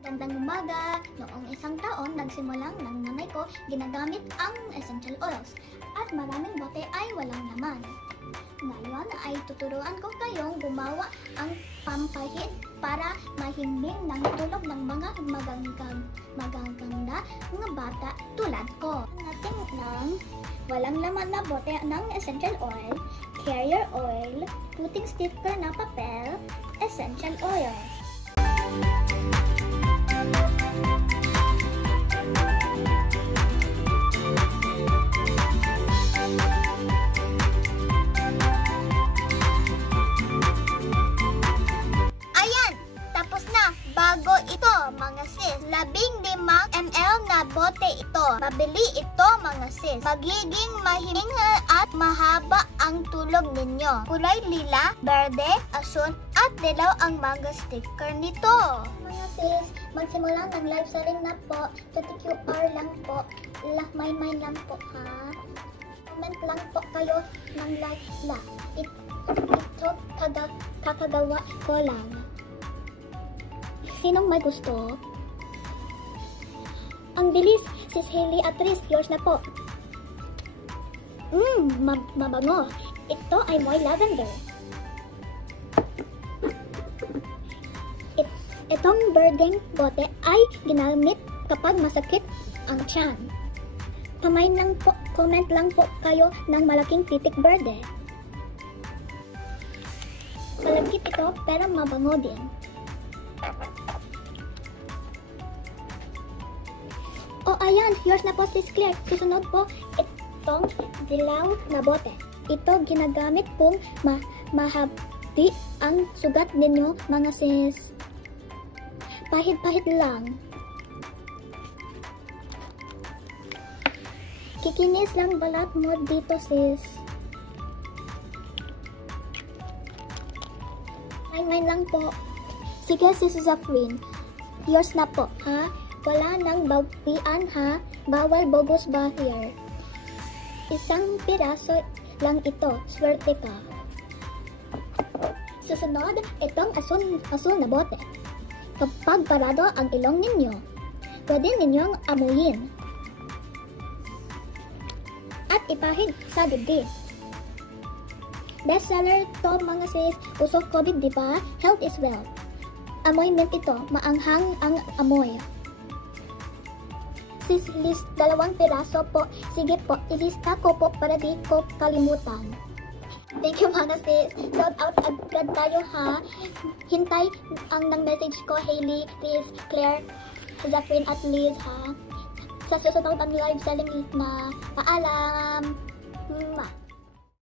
Gandang umaga! Noong isang taon, nagsimulang ng nanay ko ginagamit ang essential oils at maraming bote ay walang laman. Ngayon ay tuturuan ko kayong gumawa ang pampahid para mahimbing ng tulog ng mga magaganda mga bata tulad ko. Natin ng walang laman na bote ng essential oil, carrier oil, puting sticker na papel, essential oil. Bago ito mga sis, 15 ml na bote ito. Pabili ito mga sis. Magiging mahimbing at mahaba ang tulog ninyo. Kulay lila, berde, asun at dilaw ang mga sticker nito. Mga sis, magsimula ng live selling na po. 20 QR lang po. May lang po ha. Comment lang po kayo ng like la. Ito kakagawa ko lang. Sinong may gusto? Ang bilis, sis Hailey at Tris, yours na po. Mabango. Ito ay moy lavender. Itong birding bote ay ginamit kapag masakit ang tiyan. Comment lang po kayo ng malaking titik berde. Malagkit ito pero mabango din. O ayan, yours na po sis Claire. Susunod po itong dilaw na bote. Ito ginagamit kung mahabdi ang sugat ninyo mga sis. Pahit-pahit lang. Kikinis lang balat mo dito sis. Main lang po. Sige sis Zafrin. Yours na po ha. Wala nang bawian ha, bawal bogus bahir. Isang piraso lang ito, swerte ka. Susunod, itong asul na bote. Kapag parado ang ilong ninyo, pwede ninyong amuyin. At ipahid sa dibdib. Bestseller to mga sis, usok COVID diba? Health is wealth. Amoy mint ito, maanghang ang amoy. Sis, list 2 piraso po. Sige po, ilista ko po para di ko kalimutan. Thank you mga sis. Shout out agad tayo ha. Hintay ang ng message ko, Hailey, Liz, Claire, Zafrin at Liz ha. Sa susunod ang live selling na paalam.